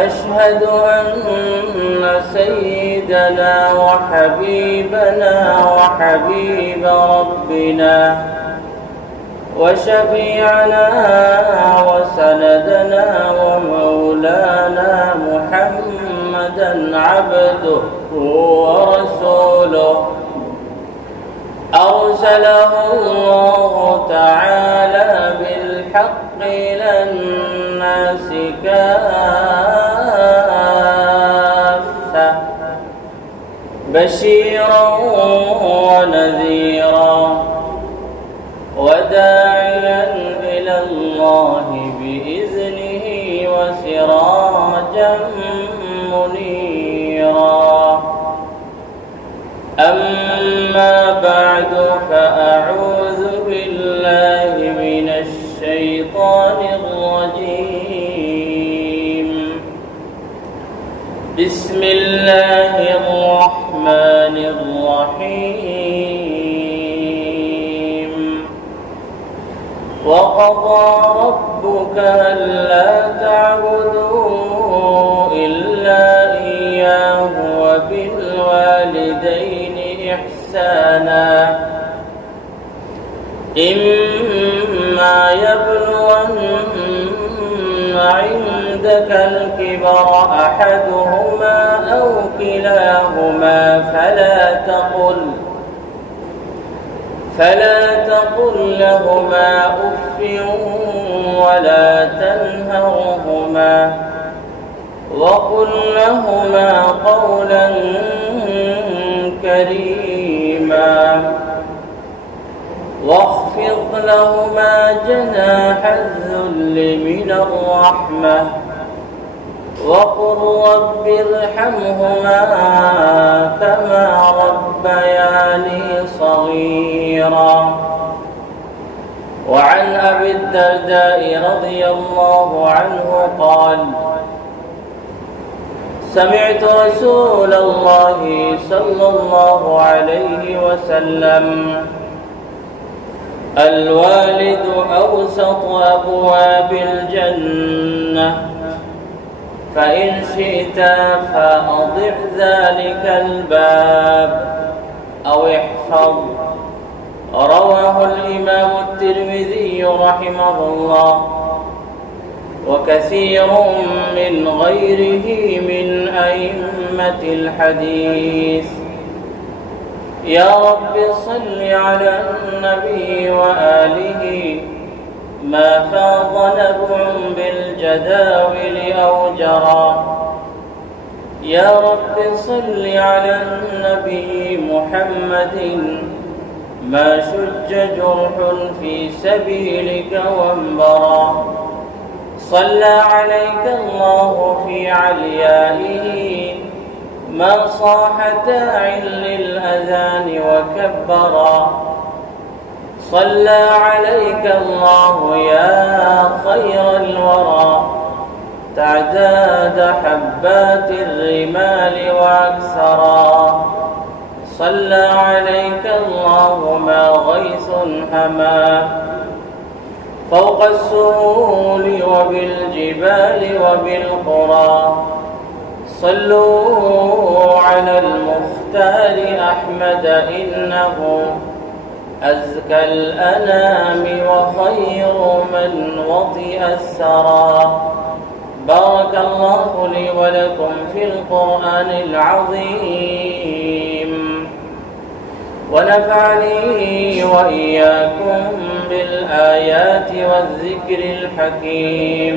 وأشهد أن سيدنا وحبيبنا وحبيب ربنا وشفيعنا وسندنا ومولانا محمدا عبده ورسوله أرسله الله تعالى بالحق إلى الناس كافة بشيرا ونذيرا وداعيا إلى الله بإذنه وسراجا منيرا. أما بعد فأعوذ بالله من الشيطان الرجيم. بسم الله الرحمن الرحيم. وقضى ربك ألا تعبدوا إلا إياه وبالوالدين إحسانا إما يبلغن عندك الكبر أحدهما أو كلاهما فلا تقل لهما أف ولا تنهرهما وقل لهما قولا كريما واخفض لهما جناح الذل من الرحمة وقل رب ارحمهما كما ربياني صغيرا. وعن أبي الدرداء رضي الله عنه قال: سمعت رسول الله صلى الله عليه وسلم: الوالد أوسط أبواب الجنة، فإن شئت فأضع ذلك الباب أو احفظ. رواه الإمام الترمذي رحمه الله وكثير من غيره من أئمة الحديث. يا رب صل على النبي وآله ما فاض نبع بالجداول أو جرى. يا رب صل على النبي محمد ما شج جرح في سبيلك وانبرى. صلى عليك الله في عليائه ما صاح داع للأذان وكبرا. صلى عليك الله يا خير الورى تعداد حبات الرمال وأكثرا. صلى عليك الله ما غيث هما فوق السهول وبالجبال وبالقرى. صلوا على المختار أحمد إنه أزكى الأنام وخير من وطئ الثرى. بارك الله لي ولكم في القرآن العظيم ونفعني وإياكم بالآيات والذكر الحكيم،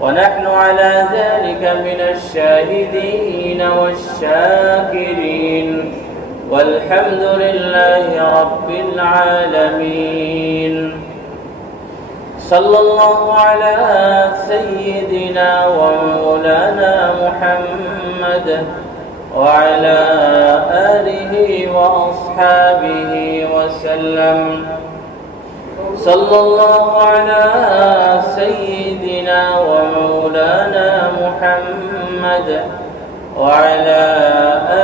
ونحن على ذلك من الشاهدين والشاكرين، والحمد لله رب العالمين. صلى الله على سيدنا ومولانا محمد وعلى آله وأصحابه وسلم. صلى الله على سيدنا ومولانا محمد وعلى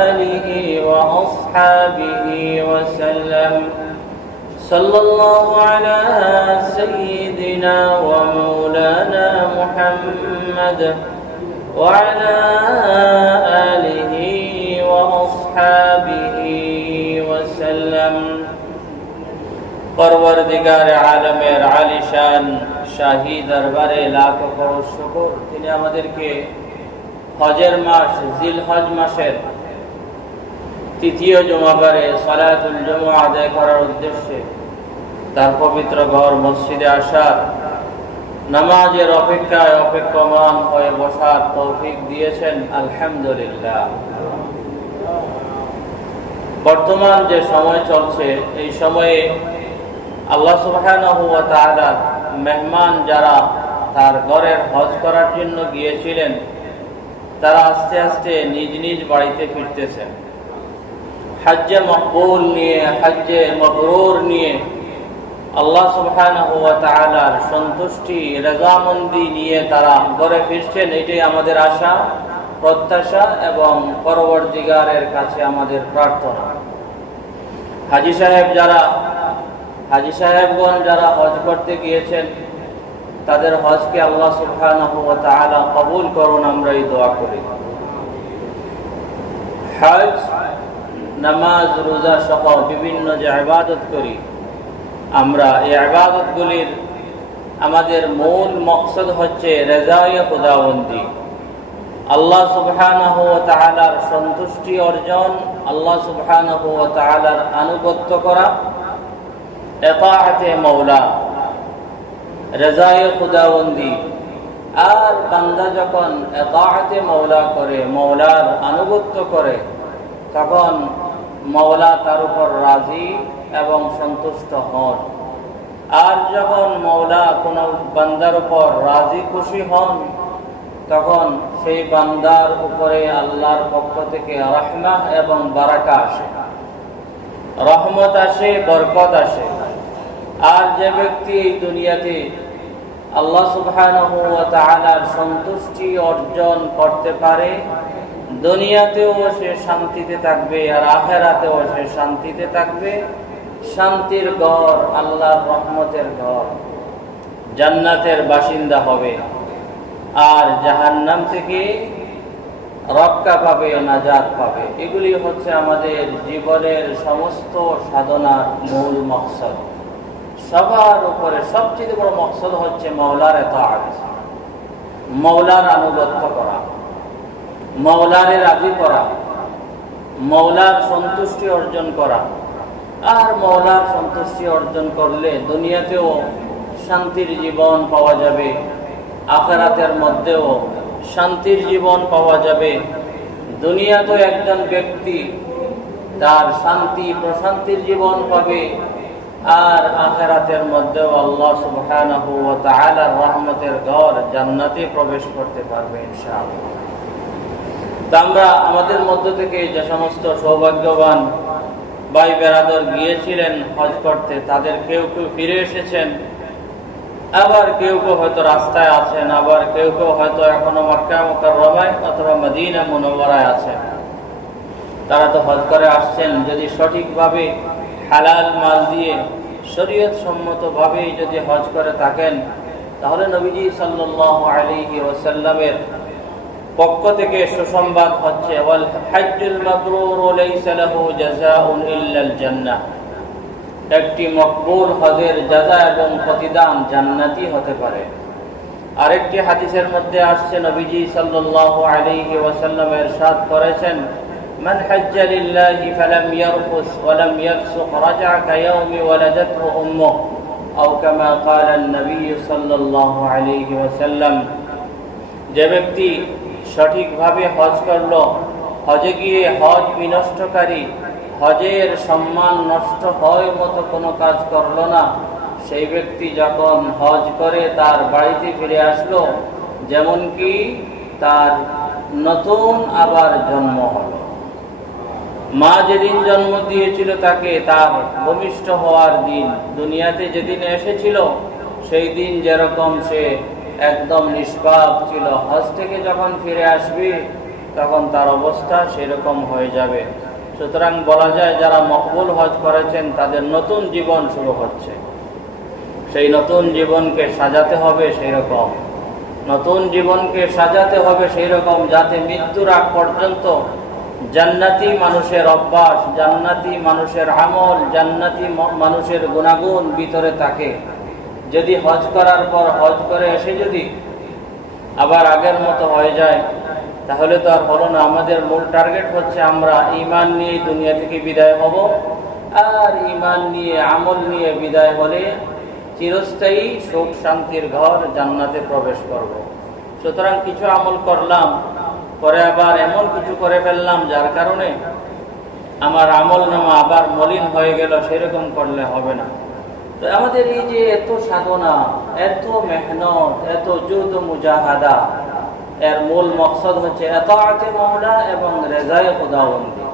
آله وأصحابه وسلم. صلى الله على سيدنا ومولانا محمد وعلى آله وأصحابه وسلم পরবর্তীকার আলমের আলিশান শাহী দরবারে লাখ করোড় শুকর, তিনি আমাদেরকে হজের মাস জিলহজ মাসের তৃতীয় জুমাবারে সালাতুল জুমা আদায় করার উদ্দেশ্যে তার পবিত্র ঘর মসজিদে আসার, নামাজের অপেক্ষায় অপেক্ষমান হয়ে বসার তৌফিক দিয়েছেন। আলহামদুলিল্লাহ। বর্তমান যে সময় চলছে, এই সময়ে আল্লাহ সুবহানাহু ওয়া তাআলা মেহমান যারা তার ঘরের হজ করার জন্য গিয়েছিলেন, তারা আস্তে আস্তে নিজ নিজ বাড়িতে ফিরতেছেন। হজ্জে মকবুল নিয়ে, হজ্জে মবরুর নিয়ে আল্লাহ সুবহানাহু ওয়া তাআলার সন্তুষ্টি, রাজামন্দি নিয়ে তারা ঘরে ফিরছেন। এটাই আমাদের আশা, প্রত্যাশা এবং পরবর্তীকারের কাছে আমাদের প্রার্থনা। হাজী সাহেবগণ যারা হজ করতে গিয়েছেন, তাদের হজকে আল্লাহ সুবহানাহু ওয়া তাআলা কবুল করুন, আমরা এই দোয়া করি। হজ, নামাজ, রোজা সহ বিভিন্ন যে ইবাদত করি, আমরা এই ইবাদতগুলির আমাদের মূল মকসদ হচ্ছে রেজায়ে খুদাবন্দি, আল্লাহ সুবহানাহু ওয়া তাআলার সন্তুষ্টি অর্জন, আল্লাহ সুবহানাহু ওয়া তাআলার আনুগত্য করা, ইতাআতে মাওলা, রেজায়ে খুদাবন্দি। আর বান্দা যখন ইতাআতে মাওলা করে, মাওলার আনুগত্য করে, তখন মাওলা তার উপর রাজি এবং সন্তুষ্ট হন। আর যখন মাওলা কোনো বান্দার উপর রাজি খুশি হন, তখন সেই বান্দার উপরে আল্লাহর পক্ষ থেকে রহমত এবং বারাকা আসে, রহমত আসে, বরকত আসে। আর যে ব্যক্তি এই দুনিয়াতে আল্লাহ সুবহানাহু ওয়া তাআলার সন্তুষ্টি অর্জন করতে পারে, দুনিয়াতেও সে শান্তিতে থাকবে আর আখিরাতেও সে শান্তিতে থাকবে। শান্তির ঘর, আল্লাহর রহমতের ঘর, জান্নাতের বাসিন্দা হবে। আর জাহান্নাম থেকে রক্ষা পাবে, নাজাত পাবে। এগুলি হচ্ছে আমাদের জীবনের সমস্ত সাধনার মূল মকসদ। সবার উপরে সবচেয়ে বড় মকসদ হচ্ছে মাওলার ইতাআত, মাওলার আনুগত্য করা, মাওলারে রাজি করা, মাওলার সন্তুষ্টি অর্জন করা। আর মাওলার সন্তুষ্টি অর্জন করলে দুনিয়াতেও শান্তির জীবন পাওয়া যাবে, আখিরাতের মধ্যেও শান্তির জীবন পাওয়া যাবে। দুনিয়াতে একজন ব্যক্তি তার শান্তি প্রশান্তির জীবন পাবে, আর আখিরাতের মধ্যেও আল্লাহ সুবহানাহু ওয়া তাআলার রহমতের ঘর জান্নাতে প্রবেশ করতে পারবে ইনশাআল্লাহ। তা আমরা আমাদের মধ্য থেকে যে সমস্ত সৌভাগ্যবান ভাই বেরাদর গিয়েছিলেন হজ করতে, তাদের কেউ কেউ ফিরে এসেছেন, আবার কেউ কেউ হয়তো রাস্তায় আছেন, আবার কেউ কেউ হয়তো এখনো মক্কা মুকাররমায় অথবা মদিনা মুনাওয়ারায় আছেন। তারা তো হজ করে আসছেন। যদি সঠিকভাবে হালাল মাল দিয়ে শরীয়ত সম্মতভাবে যদি হজ করে থাকেন, তাহলে নবীজি সাল্লাল্লাহু আলাইহি ওয়াসাল্লামের পক্ষ থেকে সুসংবাদ হচ্ছে, ওয়াল হজ্জুল মাবরুর লাইসা লাহু জাযাউন ইল্লাল জান্নাহ। একটি মকবুল হজের জাযা এবং প্রতিদান জান্নাতি হতে পারে। আরেকটি হাদিসের মধ্যে আসছে, নবীজি সাল্লাল্লাহু আলাইহি ওয়াসাল্লাম ইরশাদ করেছেন, মান হাজ্জা লিল্লাহি ফালাম ইয়ারফুস ওয়া লাম ইয়াফসুক রাজআ কায়াউমি ওয়ালাদাতহু উম্মুহু আও কামা ক্বালা an-নবী সাল্লাল্লাহু আলাইহি ওয়াসাল্লাম। যে ব্যক্তি সঠিকভাবে হজ করলো, হজে গিয়ে হজ বিনষ্টকারী, হজের সম্মান নষ্ট হয় মতো কোনো কাজ করলো না, সেই ব্যক্তি যখন হজ করে তার বাড়িতে ফিরে আসলো, যেমন কি তার নতুন আবার জন্ম হলো। মা যেদিন জন্ম দিয়েছিল তাকে, তার ভূমিষ্ঠ হওয়ার দিন, দুনিয়াতে যেদিন এসেছিল সেই দিন যেরকম সে একদম নিষ্পাপ ছিল, হজ থেকে যখন ফিরে আসবে তখন তার অবস্থা সেরকম হয়ে যাবে। সুতরাং বলা যায়, যারা মকবুল হজ করেছেন তাদের নতুন জীবন শুরু হচ্ছে। সেই নতুন জীবনকে সাজাতে হবে সেই রকম। নতুন জীবনকে সাজাতে হবে সেই রকম, যাতে মৃত্যুর আগ পর্যন্ত জান্নাতি মানুষের অভ্যাস, জান্নাতি মানুষের আমল, জান্নাতি মানুষের গুণাগুণ ভিতরে থাকে। যদি হজ করার পর হজ করে এসে যদি আবার আগের মতো হয়ে যায়, তাহলে তো আর হলো না। আমাদের মূল টার্গেট হচ্ছে আমরা ঈমান নিয়ে দুনিয়া থেকে বিদায় হব, আর ঈমান নিয়ে আমল নিয়ে বিদায় হলে চিরস্থায়ী সুখ শান্তির ঘর জান্নাতে প্রবেশ করব। সুতরাং কিছু আমল করলাম, পরে আবার এমন কিছু করে ফেললাম যার কারণে আমার আমল নামা আবার মলিন হয়ে গেল, সেরকম করলে হবে না। তো আমাদের এই যে এত সাধনা, এত মেহনত, এত যুদ্ধ মুজাহাদা, এর মূল মকসদ হচ্ছে ইতাআতে মাওলা এবং রেজায়ে খুদাবন্দি।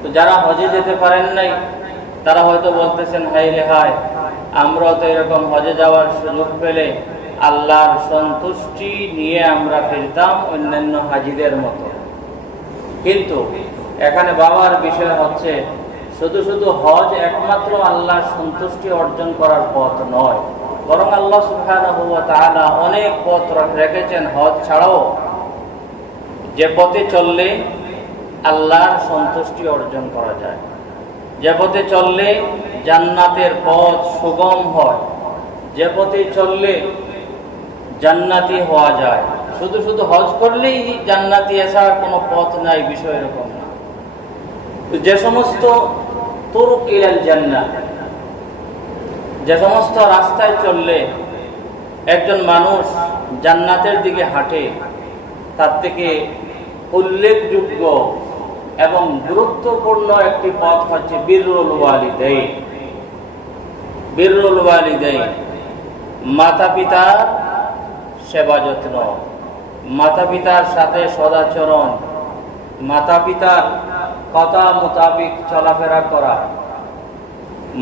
তো যারা হজে যেতে পারেন নাই, তারা হয়তো বলতেছেন, হাই রে হায়, আমরা তো এরকম হজে যাওয়ার সুযোগ পেলে আল্লাহর সন্তুষ্টি নিয়ে আমরা ফিরতাম অন্যান্য হাজিদের মতো। কিন্তু এখানে বাবার বিষয় হচ্ছে, শুধু শুধু হজ একমাত্র আল্লাহর সন্তুষ্টি অর্জন করার পথ নয়, বরং আল্লাহ সুবহানাহু ওয়া তাআলা অনেক পথ রেখেছেন হজ ছাড়াও, যে পথে চললে আল্লাহর সন্তুষ্টি অর্জন করা যায়, যে পথে চললে জান্নাতের পথ সুগম হয়, যে পথে চললে জান্নাতি হওয়া যায়। শুধু শুধু হজ করলেই জান্নাতি আসার কোনো পথ নাই, বিষয় এরকম না। যে সমস্ত তুরুক ইলাল জান্নাহ, যে সমস্ত রাস্তায় চললে একজন মানুষ জান্নাতের দিকে হাঁটে, তার থেকে উল্লেখযোগ্য এবং গুরুত্বপূর্ণ একটি পথ হচ্ছে বিররুল ওয়ালিদাইন। বিররুল ওয়ালিদাইন, মাতা পিতার সেবা যত্ন, মাতা পিতার সাথে সদাচরণ, মাতা পিতার কথা মোতাবিক চলাফেরা করা,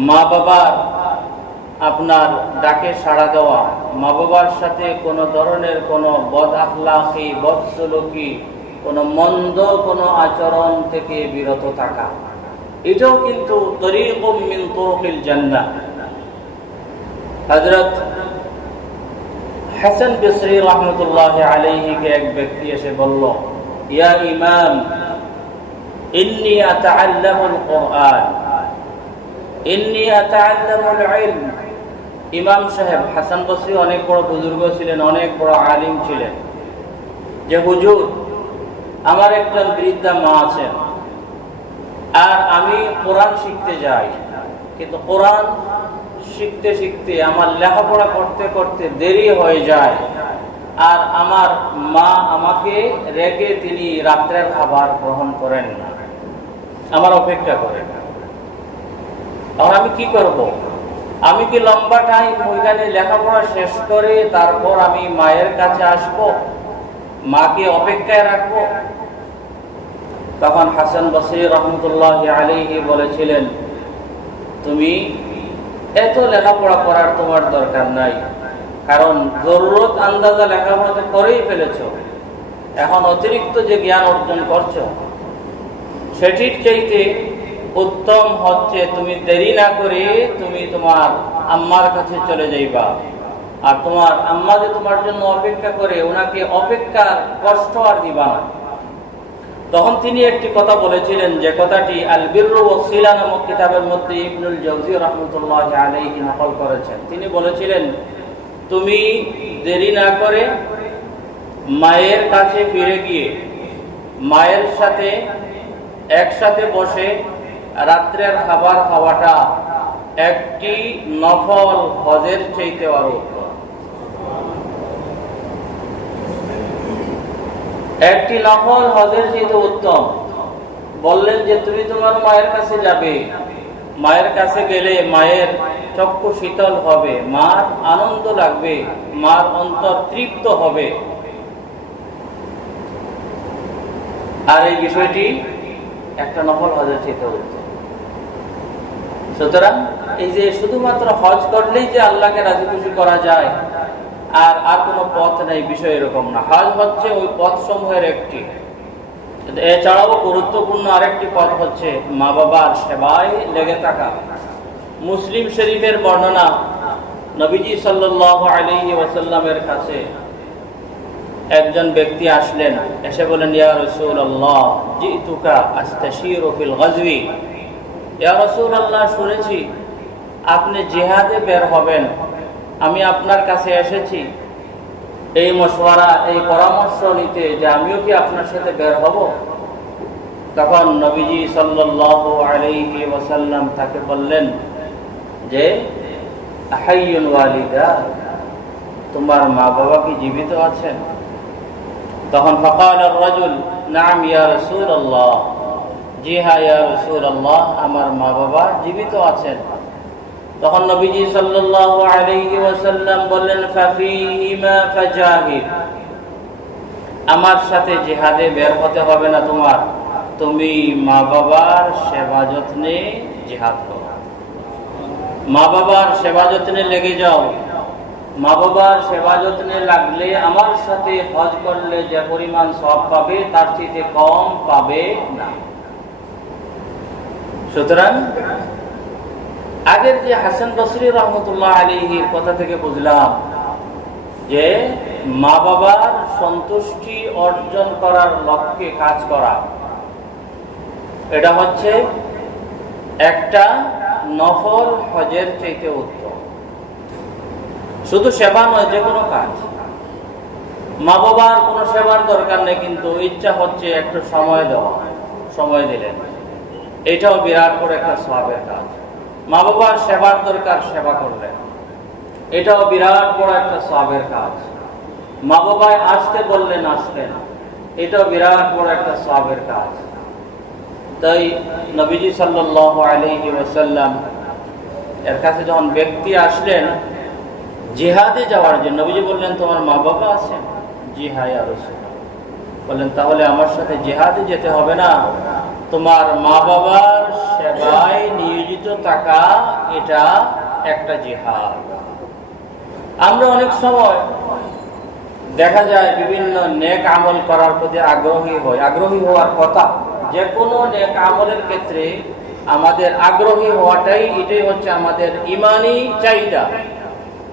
মা বাবার আপনার ডাকে সাড়া দেওয়া, মা বাবার সাথে কোনো ধরনের কোনো বদ আখলাকি, বদসলুকি, কোনো মন্দ কোনো আচরণ থেকে বিরত থাকা, এটাও কিন্তু তরিকুম মিন তুরুকিল জান্নাহ। হযরত হাসান বসরি রাহমাতুল্লাহি আলাইহি কে এক ব্যক্তি এসে বলল, ইয়া ইমাম, ইন্নী আতাআল্লামুল কুরআন, ইন্নী আতাআল্লামুল ইলম। ইমাম সাহেব হাসান বসরি অনেক বড় বুজুর্গ ছিলেন, অনেক বড় আলিম ছিলেন। যে হুজুর, আমার একজন বৃদ্ধা মা আছেন, আর আমি কোরআন শিখতে যাই, কিন্তু কোরআন শিখতে শিখতে আমার লেখাপড়া করতে করতে দেরি হয়ে যায়, আর আমার মা আমাকে রেখে তিনি রাত্রের খাবার গ্রহণ করেন না, আমার অপেক্ষা করেন না। আর আমি কি করব? আমি কি লম্বা টাইম ওইখানে লেখাপড়া শেষ করে তারপর আমি মায়ের কাছে আসব, মাকে অপেক্ষায় রাখবো? তখন হাসান বসরি রাহমাতুল্লাহি আলাইহি বলেছিলেন, তুমি এত লেখাপড়া করার তোমার দরকার নাই, কারণ জরুরত আন্দাজা লেখাপড়া তো করেই ফেলেছ। এখন অতিরিক্ত যে জ্ঞান অর্জন করছো, সেটির চাইতে উত্তম হচ্ছে তুমি দেরি না করে তুমি তোমার আম্মার কাছে চলে যাইবা, আর তোমার আম্মা যে তোমার জন্য অপেক্ষা করে, ওনাকে অপেক্ষার কষ্ট আর দিবা না। তখন তিনি একটি কথা বলেছিলেন, যে কথাটি আল বিররু ওয়াসিলা নামক কিতাবের মধ্যে ইবনুল জাওজি রাহমাতুল্লাহি আলাইহি নকল করেছেন। তিনি বলেছিলেন, তুমি দেরি না করে মায়ের কাছে ফিরে গিয়ে মায়ের সাথে একসাথে বসে রাত্রের খাবার খাওয়াটা একটি নফল হজের চাইতে আরো উত্তম। একটি নফল হজের চাইতে উত্তম। বললেন যে তুমি তোমার মায়ের কাছে যাবে, মায়ের কাছে গেলে মায়ের চক্ষু শীতল হবে, মার আনন্দ লাগবে, মার অন্তর তৃপ্ত হবে। আর এই বিষয়টি একটা নফল হজের চাইতে উত্তম। সুতরাং এই যে শুধুমাত্র হজ করলেই যে আল্লাহকে রাজি খুশি করা যায় আর কোনো পথ নেই, বিষয় এরকম না। হজ হচ্ছে ওই পথ সমূহের একটি। এছাড়াও গুরুত্বপূর্ণ আরেকটি পথ হচ্ছে মা বাবার সেবায় লেগে থাকা। মুসলিম শরীফের বর্ণনা, নবীজি সাল্লাল্লাহু আলাইহি ওয়াসাল্লামের কাছে একজন ব্যক্তি আসলেন, এসে বলেন, ইয়া রাসূলুল্লাহ জিতুকা আস্তাশীরু ফিল গাজওয়ি। ইয়া রাসূলুল্লাহ, শুনেছি আপনি জিহাদে বের হবেন, আমি আপনার কাছে এসেছি এই মশওয়ারা, এই পরামর্শ নিতে যে আমিও কি আপনার সাথে বের হব। তখন নবীজি সাল্লাল্লাহু আলাইহি ওয়াসাল্লাম তাকে বললেন যে আহাইয়ুন ওয়ালিদা, তোমার মা বাবা কি জীবিত আছেন? তখন ফাকাল আর-রাজুল নাম ইয়া রাসূলুল্লাহ, জি হ্যাঁ ইয়া রাসূলুল্লাহ, আমার মা বাবা জীবিত আছেন। তখন নবীজি সাল্লাল্লাহু আলাইহি ওয়াসাল্লাম বললেন ফাফিহিমা ফাজাহিদ, আমার সাথে জিহাদে বের হতে হবে না তোমার, তুমি মা বাবার সেবা যত্নে জিহাদ করো, মা বাবার সেবা যত্নে লেগে যাও। মা বাবার সেবা যত্নে লাগলে আমার সাথে হজ করলে যে পরিমাণ সওয়াব পাবে তার চেয়ে কম পাবে না। সুতরাং আগের যে হাসান বসরি রহমতুল্লাহ আলাইহির কথা থেকে বুঝলাম যে মা বাবার সন্তুষ্টি অর্জন করার লক্ষ্যে কাজ করা, এটা হচ্ছে একটা নফল হজের চাইতে উত্তম। শুধু সেবা নয়, যে কোনো কাজ। মা বাবার কোনো সেবার দরকার নেই, কিন্তু ইচ্ছা হচ্ছে একটু সময় দেওয়া, সময় দিলেন, এটাও বিরাট করে একটা সওয়াবের কাজ। মা বাবার সেবার দরকার, সেবা করলেন, এটাও বিরাট বড় একটা সওয়াবের কাজ। মা বাবায় আসতে বললেন, আসলেন, এটাও বিরাট বড় একটা সওয়াবের কাজ। তাই নবীজি সাল্লাল্লাহু আলাইহি ওয়াসাল্লাম এর কাছে যখন ব্যক্তি আসলেন জিহাদে যাওয়ার জন্য, নবীজি বললেন তোমার মা বাবা আছেন? জি হ্যাঁ ইয়া রাসূলুল্লাহ। বললেন তাহলে আমার সাথে জিহাদে যেতে হবে না, তোমার মা বাবার সেবায় নিয়োজিত থাকা এটা একটা জিহাদ। আমরা অনেক সময় দেখা যায় বিভিন্ন নেক আমল করার প্রতি আগ্রহী হই, আগ্রহী হওয়ার কথা। যে কোনো নেক আমলের ক্ষেত্রে আমাদের আগ্রহী হওয়াটাই, এটাই হচ্ছে আমাদের ইমানি চাহিদা।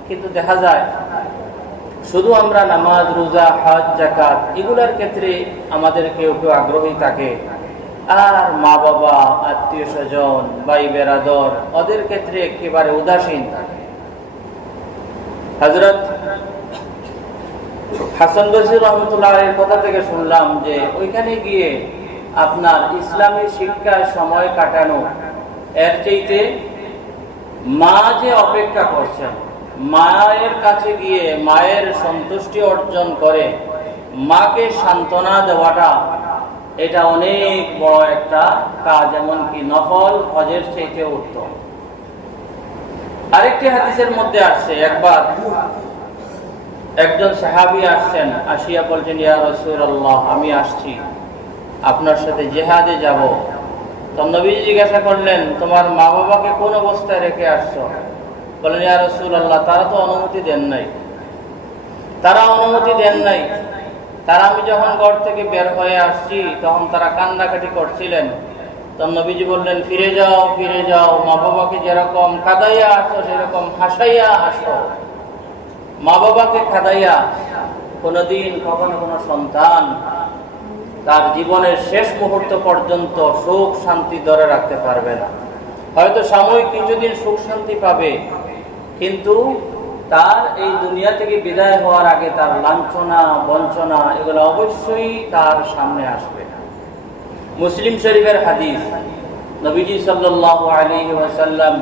কিন্তু দেখা যায় শুধু আমরা নামাজ, রোজা, হজ, যাকাত এগুলোর ক্ষেত্রে আমাদের কেউ কেউ আগ্রহী থাকে, আর মা বাবা, আত্মীয় স্বজন, ভাই বেরাদর ওদের ক্ষেত্রে একেবারে উদাসীন থাকে। হযরত হাসান বসরি রহমতুল্লাহর কথা থেকে শুনলাম যে ওইখানে গিয়ে আপনার ইসলামী শিক্ষায় সময় কাটানো এর চাইতে মা যে অপেক্ষা করছেন, মায়ের কাছে গিয়ে মায়ের সন্তুষ্টি অর্জন করে মাকে সান্ত্বনা দেওয়াটা, এটা অনেক বড় একটা কাজ, এমনকি নফল হজের চাইতে উত্তম। আরেকটি হাদিসের মধ্যে আসছে, একবার একজন সাহাবী আসছেন, আসিয়া বলছেন ইয়া রাসূলুল্লাহ, আমি আসছি আপনার সাথে জিহাদে যাব। তো নবীজি জিজ্ঞাসা করলেন তোমার মা বাবাকে কোন অবস্থায় রেখে আসছো? বলেন ইয়া রাসূলুল্লাহ, তারা তো অনুমতি দেন নাই, তারা অনুমতি দেন নাই। তারা, আমি যখন ঘর থেকে বের হয়ে আসছি তখন তারা কান্নাকাটি করছিলেন। তখন নবীজি বললেন ফিরে যাও, ফিরে যাও, মা বাবাকে যেরকম কাঁদাইয়া আসো সেরকম হাসাইয়া আসো। মা বাবাকে কাঁদাইয়া কোনোদিন কখনো কোনো সন্তান তার জীবনের শেষ মুহূর্ত পর্যন্ত সুখ শান্তি ধরে রাখতে পারবে না। হয়তো সাময়িক কিছুদিন সুখ শান্তি পাবে, কিন্তু তার এই দুনিয়া থেকে বিদায় হওয়ার আগে তার লাঞ্ছনা, বঞ্চনা এগুলো অবশ্যই তার সামনে আসবে। মুসলিম শরীফের হাদিস, নবীজি সাল্লাল্লাহু আলাইহি ওয়াসাল্লাম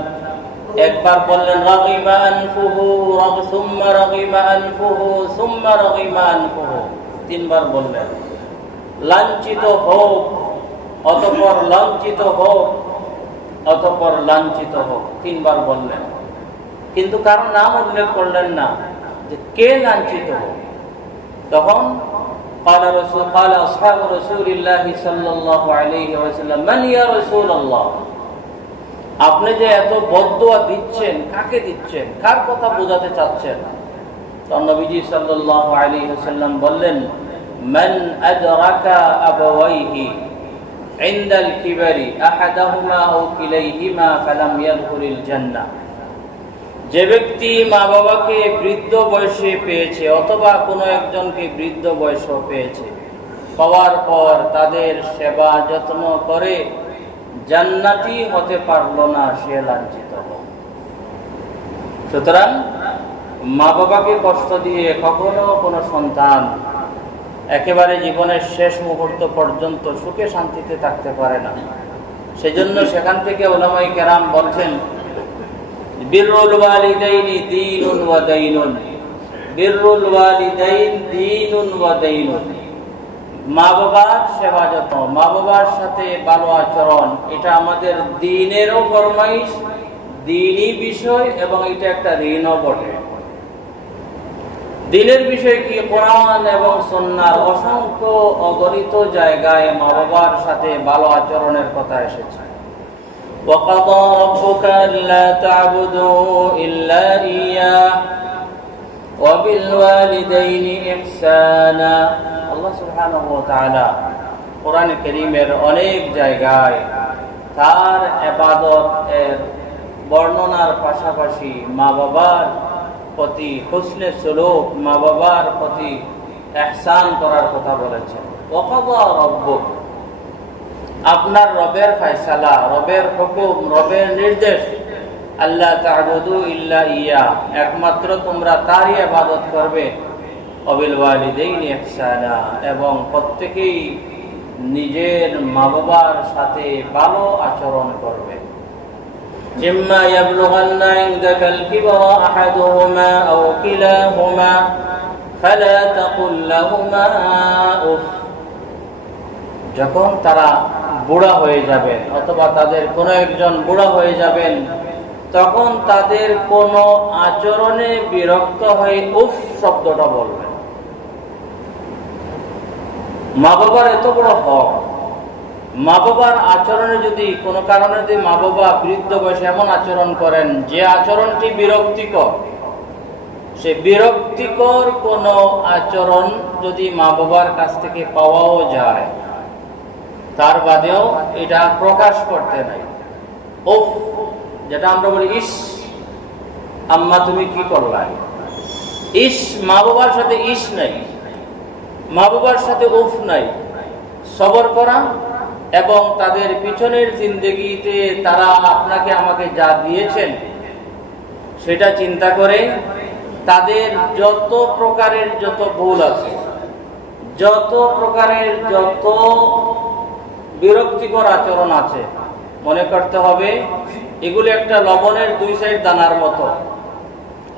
একবার বললেন রাগিমা আনফুহু সুম্মা রাগিমা আনফুহু সুম্মা রাগিমা আনফুহু, তিনবার বললেন লাঞ্ছিত হোক, অতঃপর লাঞ্ছিত হোক, অতঃপর লাঞ্ছিত হোক, তিনবার বললেন। কিন্তু কারো নাম উল্লেখ করলেন না যে কে লাঞ্ছিত হোক। তখন قال أصحاب رسول الله صلى الله عليه وسلم من يا رسول الله, আপনি যে এত বদদুয়া দিচ্ছেন, কাকে দিচ্ছেন, কার কথা বোঝাতে চাচ্ছেন? তখন নবীজি সাল্লাল্লাহু আলাইহি ওয়াসাল্লাম বললেন মান আদরাকা আবাওয়াইহি ইনদাল কিবারি আহাদাহুমা আও কিলাইহিমা ফালাম ইয়াদখুলিল জান্নাহ, যে ব্যক্তি মা বাবাকে বৃদ্ধ বয়সে পেয়েছে অথবা কোনো একজনকে বৃদ্ধ বয়স পেয়েছে, পাওয়ার পর তাদের সেবা যত্ন করে জান্নাতি হতে পারল না, সে লাঞ্ছিত হল। সুতরাং মা বাবাকে কষ্ট দিয়ে কখনো কোনো সন্তান একেবারে জীবনের শেষ মুহূর্ত পর্যন্ত সুখে শান্তিতে থাকতে পারে না। সেজন্য সেখান থেকে উলামায়ে কেরাম বলছেন, বিররুল ওয়ালিদাইনি দীনুন ওয়া দাইনুন, বিররুল ওয়ালিদাইন দীনুন ওয়া দাইনুন। মা বাবার সেবা যত্ন, মা বাবার সাথে ভালো আচরণ, এটা আমাদের দ্বীনেরও ফরমাইশ, দ্বীনি বিষয়, এবং এটা একটা ঋণও বটে। দ্বীনের বিষয় কি? কোরআন এবং সুন্নাহর অসংখ্য অগণিত জায়গায় মা বাবার সাথে ভালো আচরণের কথা এসেছে। وَقَضَى رَبُّكَ أَلَّا تَعْبُدُوا إِلَّا إِيَّاهُ وَبِالْوَالِدَيْنِ إِحْسَانًا। আল্লাহ সুবহানাহু ওয়া তাআলা কোরআনে কারীমের অনেক জায়গায় তার ইবাদত এর বর্ণনার পাশাপাশি মা বাবার প্রতি হুসনে সুলুক, মা বাবার প্রতি ইহসান করার কথা বলেছেন। ওয়াকাদা রব্বুক, আপনার রবের ফয়সালা, রবের হুকুম, রবের নির্দেশ, আল্লাহ তা'বুদু ইল্লা ইয়া, একমাত্র তোমরা তারই ইবাদত করবে, ওয়াবিল ওয়ালিদাইনি ইহসানা, এবং প্রত্যেকেই নিজের মা বাবার সাথে ভালো আচরণ করবে। إما يبلغن عندك الكبر أحدهما أو كلاهما فلا تقل لهما أف। যখন তারা বুড়া হয়ে যাবেন অথবা তাদের কোনো একজন বুড়া হয়ে যাবেন, তখন তাদের কোনো আচরণে বিরক্ত হয়ে উফ শব্দটা বলবেন। মা বাবার এত বড় হক, মা বাবার আচরণে যদি কোনো কারণে যদি মা বাবা বৃদ্ধ বয়সে এমন আচরণ করেন যে আচরণটি বিরক্তিকর, সে বিরক্তিকর কোনো আচরণ যদি মা বাবার কাছ থেকে পাওয়াও যায়, তার বাদেও এটা প্রকাশ করতে নাই। উফ, যেটা আমরা বলি ইস, আম্মা তুমি কি করলা, ইস। মা বাবার সাথে ইস নাই, মা বাবার সাথে উফ নাই। সবর করা এবং তাদের পিছনের জিন্দেগিতে তারা আপনাকে আমাকে যা দিয়েছেন সেটা চিন্তা করে তাদের যত প্রকারের যত ভুল আছে, যত প্রকারের যত বিরক্তিকর আচরণ আছে, মনে করতে হবে এগুলো একটা লবণের দুই সাইড দানার মতো।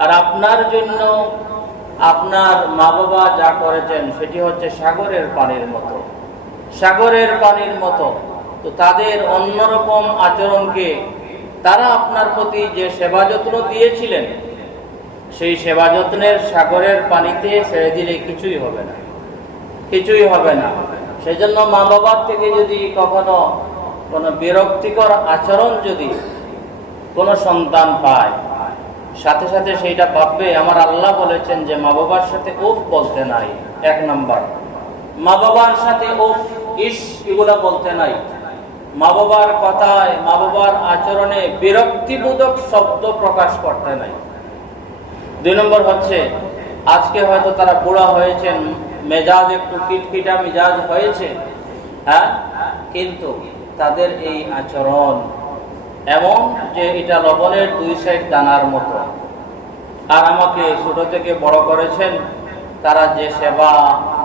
আর আপনার জন্য আপনার মা বাবা যা করেছেন সেটি হচ্ছে সাগরের পানির মতো, সাগরের পানির মতো। তো তাদের অন্যরকম আচরণকে তারা আপনার প্রতি যে সেবা যত্ন দিয়েছিলেন, সেই সেবা যত্নের সাগরের পানিতে ছেড়ে দিলে কিছুই হবে না, কিছুই হবে না। সেজন্য মা বাবার থেকে যদি কখনো কোনো বিরক্তিকর আচরণ যদি কোনো সন্তান পায়, সাথে সাথে সেইটা ভাববে আমার আল্লাহ বলেছেন যে মা বাবার সাথে উফ বলতে নাই। এক নাম্বার, মা বাবার সাথে উফ ইস এগুলা বলতে নাই, মা বাবার কথায় মা বাবার আচরণে বিরক্তিবোধক শব্দ প্রকাশ করতে নাই। দুই নম্বর হচ্ছে, আজকে হয়তো তারা বুড়া হয়েছেন, মেজাজ একটু কিটকিটা মেজাজ হয়েছে, হ্যাঁ, কিন্তু তাদের এই আচরণ এমন যে এটা লবণের দুই সাইড দানার মতো। আর আমাকে ছোট থেকে বড় করেছেন, তারা যে সেবা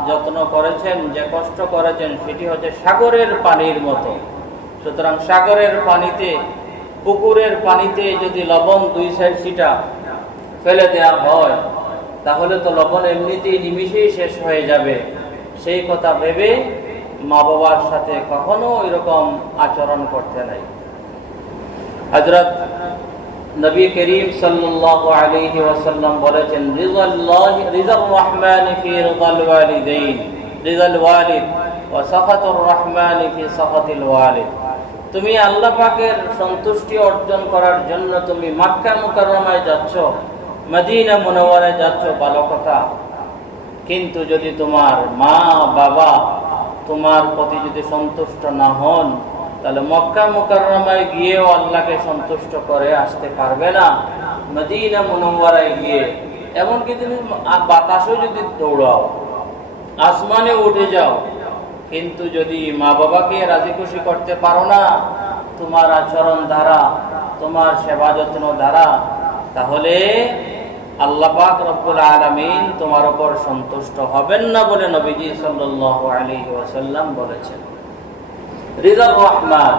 যত্ন করেছেন, যে কষ্ট করেছেন, সেটি হচ্ছে সাগরের পানির মতো। সুতরাং সাগরের পানিতে, পুকুরের পানিতে যদি লবণ দুই সাইড ছিটা ফেলে দেওয়া হয়, তাহলে তো লবণ এমনিতেই নিমিশেই শেষ হয়ে যাবে। সেই কথা ভেবে মা বাবার সাথে কখনো এরকম আচরণ করতে নাই। হযরত নবী করিম সাল্লাল্লাহু আলাইহি ওয়াসাল্লাম বলেছেন, রিযার রহমানি ফি রিযাল ওয়ালিদাইন, রিযাল ওয়ালিদ ওয়া সাখাতুর রহমানি ফি সাখাতিল ওয়ালিদ। তুমি আল্লাহ পাকের সন্তুষ্টি অর্জন করার জন্য তুমি মক্কা মুকাররমায় যাচ্ছ, মদিনা মুনাওয়ারায় যাচ্ছ, ভালো কথা। কিন্তু যদি তোমার মা বাবা তোমার প্রতি যদি সন্তুষ্ট না হন, তাহলে মক্কা মুকাররমায় গিয়েও আল্লাহকে সন্তুষ্ট করে আসতে পারবে না। মদিনা মুনাওয়ারায় গিয়ে, এমনকি তুমি বাতাসেও যদি দৌড়াও, আসমানে উঠে যাও, কিন্তু যদি মা বাবাকে রাজি খুশি করতে পারো না তোমার আচরণ দ্বারা, তোমার সেবা যত্ন দ্বারা, তাহলে আল্লাহ পাক রব্বুল আলামিন তোমার উপর সন্তুষ্ট হবেন না বলে নবীজি সাল্লাল্লাহু আলাইহি ওয়াসাল্লাম বলেছেন। রিদার রহমান,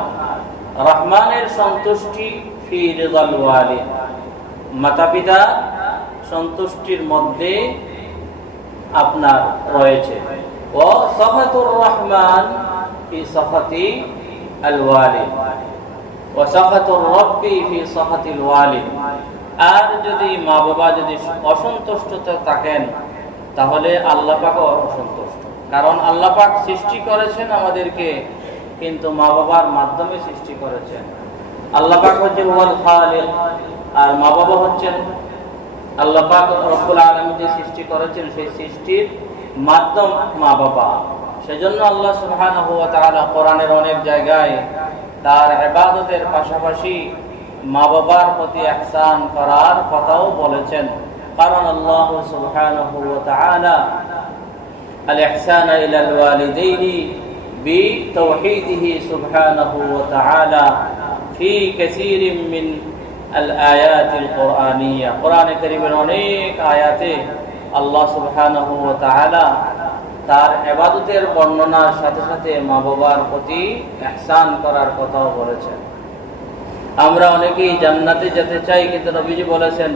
রহমানের সন্তুষ্টি ফি রিদাল ওয়ালিদ, মাতা পিতা সন্তুষ্টির মধ্যে আপনার রয়েছে। ও সাখাতুর রহমান ফি সাখাতি আল ওয়ালিদ ওয়া সাখাতুর রাব্বি ফি সাখাতিল ওয়ালিদ। আর যদি মা বাবা যদি অসন্তুষ্ট থাকেন তাহলে আল্লাহ পাকও অসন্তুষ্ট, কারণ আল্লাহ পাক সৃষ্টি করেছেন আমাদেরকে, কিন্তু মা বাবার মাধ্যমে সৃষ্টি করেছেন। আল্লাহ পাক হচ্ছে হুয়াল খালিক, আর মা বাবা হচ্ছেন আল্লাহ পাক রব্বুল আলামিন যে সৃষ্টি করেছেন সেই সৃষ্টির মাধ্যম মা বাবা। সেজন্য আল্লাহ সুবহানাহু ওয়া তাআলা কোরআনের অনেক জায়গায় তার ইবাদতের পাশাপাশি মা বাবার প্রতি ইহসান করার কথাও বলেছেন। কারণ আল্লাহ সুবহানাহু ওয়া তাআলা আল ইহসানা ইলাল ওয়ালিদাইনি বিতাওহীদিহি সুবহানাহু ওয়া তাআলা ফি কাসীরিন মিন আল আয়াতিল কুরআনিয়া, কোরআনে কারীমের অনেক আয়াতে আল্লাহ সুবহানাহু ওয়া তাআলা তার ইবাদতের বর্ণনার সাথে সাথে মা বাবার প্রতি ইহসান করার কথাও বলেছেন। আমরা অনেকেই জান্নাতে যেতে চাই, কিন্তু নবীজি বলেছেন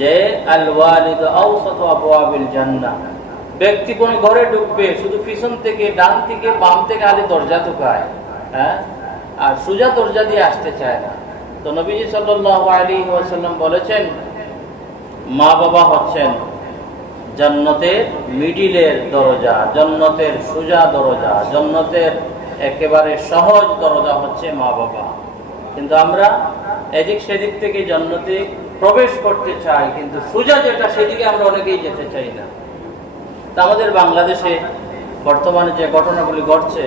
যে আল ওয়ালিদু আওসাতু আবওয়াবিল জান্নাহ, ব্যক্তি কোন ঘরে ঢুকবে শুধু পিছন থেকে, ডান থেকে, বাম থেকে খালি দরজা ঢুকায়, আর সোজা দরজা দিয়ে আসতে চায় না। তো নবীজি সাল্লাল্লাহু আলাইহি ওয়াসাল্লাম বলেছেন মা বাবা হচ্ছেন জান্নাতের মিডিলের দরজা, জান্নাতের সোজা দরজা, জান্নাতের একেবারে সহজ দরজা হচ্ছে মা বাবা। কিন্তু আমরা এদিক সেদিক থেকে জান্নাতে প্রবেশ করতে চাই, কিন্তু সোজা যেটা সেদিকে আমরা অনেকেই যেতে চাই না। তা আমাদের বাংলাদেশে বর্তমানে যে ঘটনাগুলি ঘটছে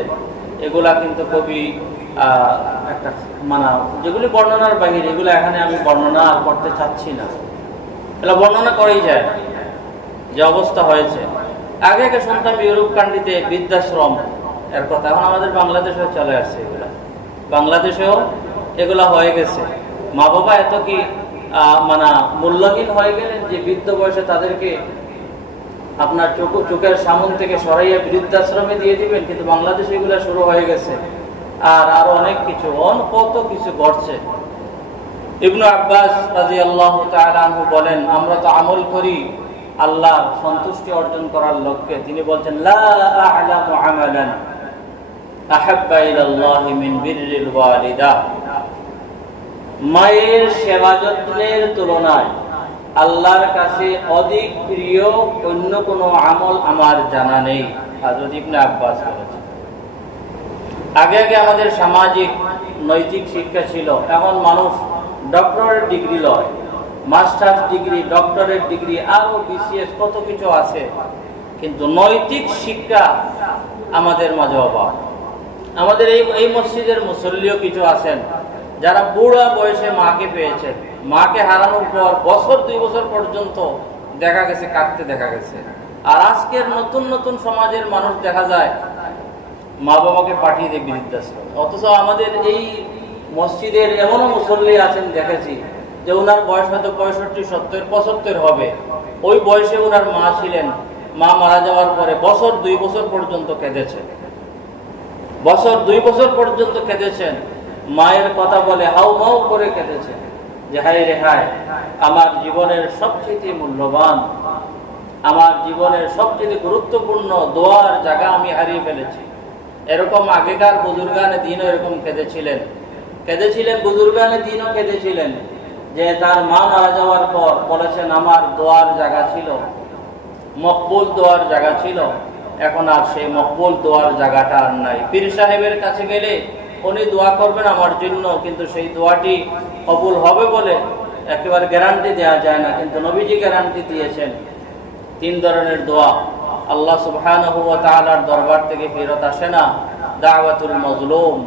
এগুলা কিন্তু খুবই একটা যেগুলি বর্ণনার বাহিরে, এগুলো এখানে আমি বর্ণনা করতে চাচ্ছি না, এগুলো বর্ণনা করেই যায় না যে অবস্থা হয়েছে। আগে শুনতাম ইউরোপ কান্ট্রিতে বৃদ্ধাশ্রম এর কথা, এখন আমাদের বাংলাদেশেও চলে আসছে, এগুলা বাংলাদেশেও এগুলা হয়ে গেছে। মা বাবা এত কি মূল্যহীন হয়ে গেলেন যে বৃদ্ধ বয়সে তাদেরকে আপনার চোখের সামন থেকে সরাইয়া বৃদ্ধাশ্রমে দিয়ে দিবেন। কিন্তু বাংলাদেশে এগুলা শুরু হয়ে গেছে, আর আরো অনেক কিছু, কত কিছু ঘটছে। ইবনু আব্বাস রাদিয়াল্লাহু তাআলা আনহু বলেন, আমরা তো আমল করি আল্লাহর সন্তুষ্টি অর্জন করার লক্ষ্যে। তিনি বলছেন লা আ'লামু আমালান আহাব্বা ইলাল্লাহি মিন বিররিল ওয়ালিদা, মায়ের সেবা যত্নের তুলনায় আল্লাহর কাছে অধিক প্রিয় অন্য কোনো আমল আমার জানা নেই। হযরত ইবনে আব্বাস বলেছেন। আগে আগে আমাদের সামাজিক নৈতিক শিক্ষা ছিল, এখন মানুষ ডক্টরেট ডিগ্রি লয়, মাস্টার্স ডিগ্রি, ডক্টরেট ডিগ্রি, আরো বিসিএস কত কিছু আছে, কিন্তু নৈতিক শিক্ষা আমাদের মাঝে অভাব। আমাদের এই মসজিদের মুসল্লিও কিছু আছেন যারা বুড়া বয়সে মাকে পেয়েছেন, মাকে হারানোর পর বছর 2 বছর পর্যন্ত দেখা গেছে কাটতে দেখা গেছে। আর আজকের নতুন নতুন সমাজের মানুষ দেখা যায় মা বাবাকে পাঠিয়ে দেয় বৃদ্ধাশ্রম। অথচ আমাদের এই মসজিদের এমনও মুসল্লি আছেন দেখেছি যে ওনার বয়স হয়তো 65, 70, 75 হবে, ওই বয়সে ওনার মা ছিলেন, মা মারা যাওয়ার পরে বছর 2 বছর পর্যন্ত কেঁদেছেন, বছর 2 বছর পর্যন্ত কেঁদেছেন, মায়ের কথা বলে হাউমাউ করে কেঁদেছেন যে হায় রে হায়, আমার জীবনের সবচেয়ে মূল্যবান, আমার জীবনের সবচেয়ে গুরুত্বপূর্ণ দোয়ার জায়গা আমি হারিয়ে ফেলেছি। এরকম আগেকার বুজুর্গানে দিনও এরকম কেঁদেছিলেন, বুজুর্গানে দিনও কেঁদেছিলেন যে তার মা মারা যাওয়ার পর বলেছেন আমার দোয়ার জায়গা ছিল, মকবুল দোয়ার জায়গা ছিল, এখন আর সেই মকবুল দোয়ার জায়গাটা আর নাই। পীর সাহেবের কাছে গেলে উনি দোয়া করবেন আমার জন্য, কিন্তু সেই দোয়াটি কবুল হবে বলে একেবারে গ্যারান্টি দেওয়া যায় না। কিন্তু নবীজি গ্যারান্টি দিয়েছেন 3 ধরনের দোয়া আল্লাহ সুবহানাহু ওয়া তাআলার দরবার থেকে ফেরত আসে না: দাওয়াতুল মাজলুম,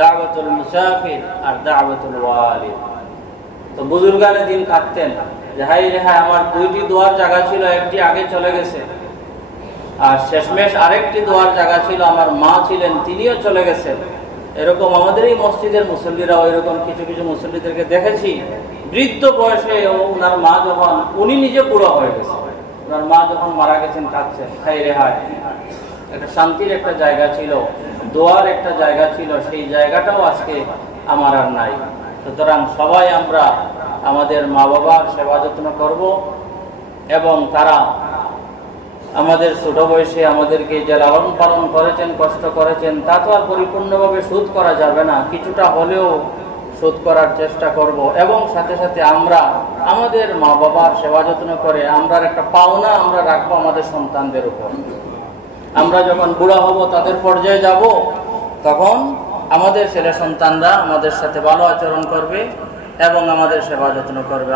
দাওয়াতুল মুসাফির আর দাওয়াতুল ওয়ালিদ। তো বুজুর্গানে দিন কাটতেন যে হাই রে হায়, আমার দুইটি দোয়ার জায়গা ছিল, একটি আগে চলে গেছে, আর শেষমেশ আরেকটি দোয়ার জায়গা ছিল, আমার মা ছিলেন, তিনিও চলে গেছেন। এরকম আমাদের এই মসজিদের মুসল্লিরাও এরকম কিছু কিছু মুসল্লিদেরকে দেখেছি, বৃদ্ধ বয়সে ওনার মা যখন, উনি নিজে বুড়ো হয়ে গেছে, ওনার মা যখন মারা গেছেন কাঁদছেন, হাই রে হায়। একটা শান্তির একটা জায়গা ছিল, দোয়ার একটা জায়গা ছিল, সেই জায়গাটাও আজকে আমার আর নাই। সুতরাং সবাই আমরা আমাদের মা বাবার সেবা যত্ন করব, এবং তারা আমাদের ছোট বয়সে আমাদেরকে যে লালন পালন করেছেন, কষ্ট করেছেন, তা তো আর পরিপূর্ণভাবে শোধ করা যাবে না, কিছুটা হলেও শোধ করার চেষ্টা করব। এবং সাথে সাথে আমরা আমাদের মা বাবার সেবা যত্ন করে আমরা একটা পাওনা আমরা রাখবো আমাদের সন্তানদের উপর। আমরা যখন বুড়া হব, তাদের পর্যায়ে যাব, তখন আমাদের ছেলে সন্তানরা আমাদের সাথে ভালো আচরণ করবে এবং আমাদের সেবা যত্ন করবে।